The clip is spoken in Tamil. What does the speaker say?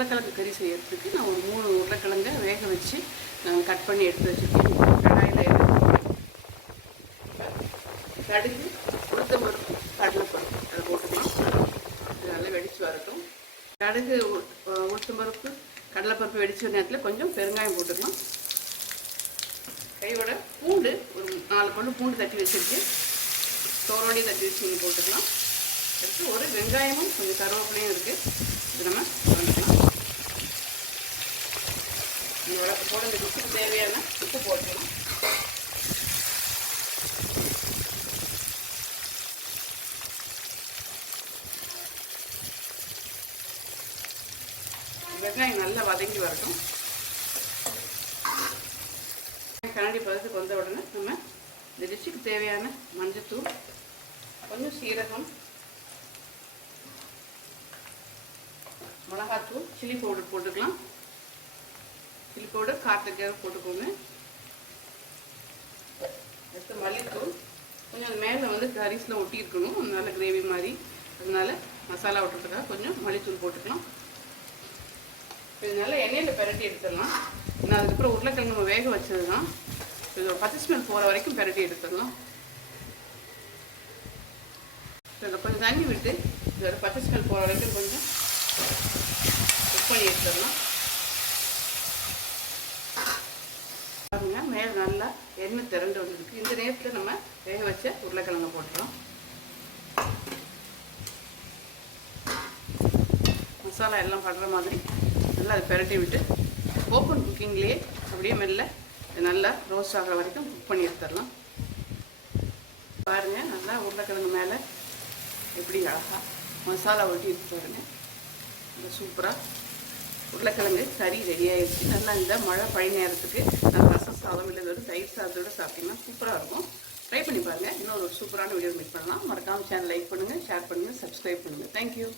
உருளைக்கிழங்கு கறி செய்யறதுக்கு நான் ஒரு மூணு உருளைக்கிழங்க வேக வச்சு நான் கட் பண்ணி எடுத்து வச்சுருக்கேன். கடாயில் எடுத்து கடுகு உளுத்தம்பருப்பு கடலைப்பருப்பு அதை போட்டுக்கலாம். இது நல்லா வெடிச்சு வரட்டும். கடுகு உளுத்த பருப்பு கடலைப்பருப்பு வெடிச்ச நேரத்தில் கொஞ்சம் பெருங்காயம் போட்டுக்கலாம். கையோட பூண்டு ஒரு நாலு பல்லு பூண்டு தட்டி வச்சுருக்கேன். தோரோடையும் தட்டி வச்சு நீங்கள் போட்டுக்கலாம். அடுத்து ஒரு வெங்காயமும் கொஞ்சம் கருவேப்பிலையும் இருக்குது இது நம்ம பண்ணிக்கலாம் இந்த டிஷ்ஷுக்கு தேவையான உப்பு போட்டுக்கலாம் வெங்காயம் நல்லா வதங்கி வரட்டும். கண்ணாடி பதத்துக்கு வந்த உடனே நம்ம இந்த டிஷ்ஷுக்கு தேவையான மஞ்சத்தூள் கொஞ்சம் சீரகம் மிளகாத்தூள் சில்லி பவுடர் போட்டுக்கலாம். சில்லி பவுடர் காட்டுக்காக போட்டுக்கோங்க. அடுத்து மல்லித்தூள். கொஞ்சம் மேலே வந்து கரிஸில் ஒட்டி இருக்கணும் அதனால கிரேவி மாதிரி. அதனால மசாலா ஒட்டுறதுக்காக கொஞ்சம் மல்லித்தூள் போட்டுக்கலாம். இதனால எண்ணெயில் பெரட்டி எடுத்துடலாம். நான் அதுக்கப்புறம் உருளைக்கிழங்கு நம்ம வேக வச்சது தான் இது பத்து ஸ்மெல் போகிற வரைக்கும் பெரட்டி எடுத்துடலாம். இதில் கொஞ்சம் தண்ணி விட்டு இதோட பச்சை ஸ்மெல் போகிற வரைக்கும் கொஞ்சம் குக் பண்ணி எடுத்துடலாம். மேலே நல்லா எண்ணெய் திரண்டு வந்துருக்கு. இந்த நேரத்தில் நம்ம வேக வச்ச உருளைக்கிழங்கு போட்டுக்கலாம். மசாலா எல்லாம் படுற மாதிரி நல்லா அதை பெரட்டி விட்டு ஓப்பன் குக்கிங்லேயே அப்படியே மெல்ல நல்லா ரோஸ்ட் ஆகிற வரைக்கும் குக் பண்ணி எடுத்துடலாம். பாருங்கள் நல்லா உருளைக்கிழங்கு மேலே எப்படி அழகாக மசாலா ஒட்டி எடுத்து நல்லா சூப்பராக உருளைக்கிழங்கு கறி ரெடி ஆகிடுச்சு நல்லா இந்த மழை பழி நேரத்துக்கு நல்லா சாதத்தோடு சாப்பிட்டீங்கன்னா சூப்பராக இருக்கும். ட்ரை பண்ணி பாருங்கள் இன்னொரு சூப்பரான வீடியோ மீட் பண்ணலாம். மறக்காம சேனல் லைக் பண்ணுங்கள் ஷேர் பண்ணுங்கள் சப்ஸ்கிரைப் பண்ணுங்கள் தேங்க்யூ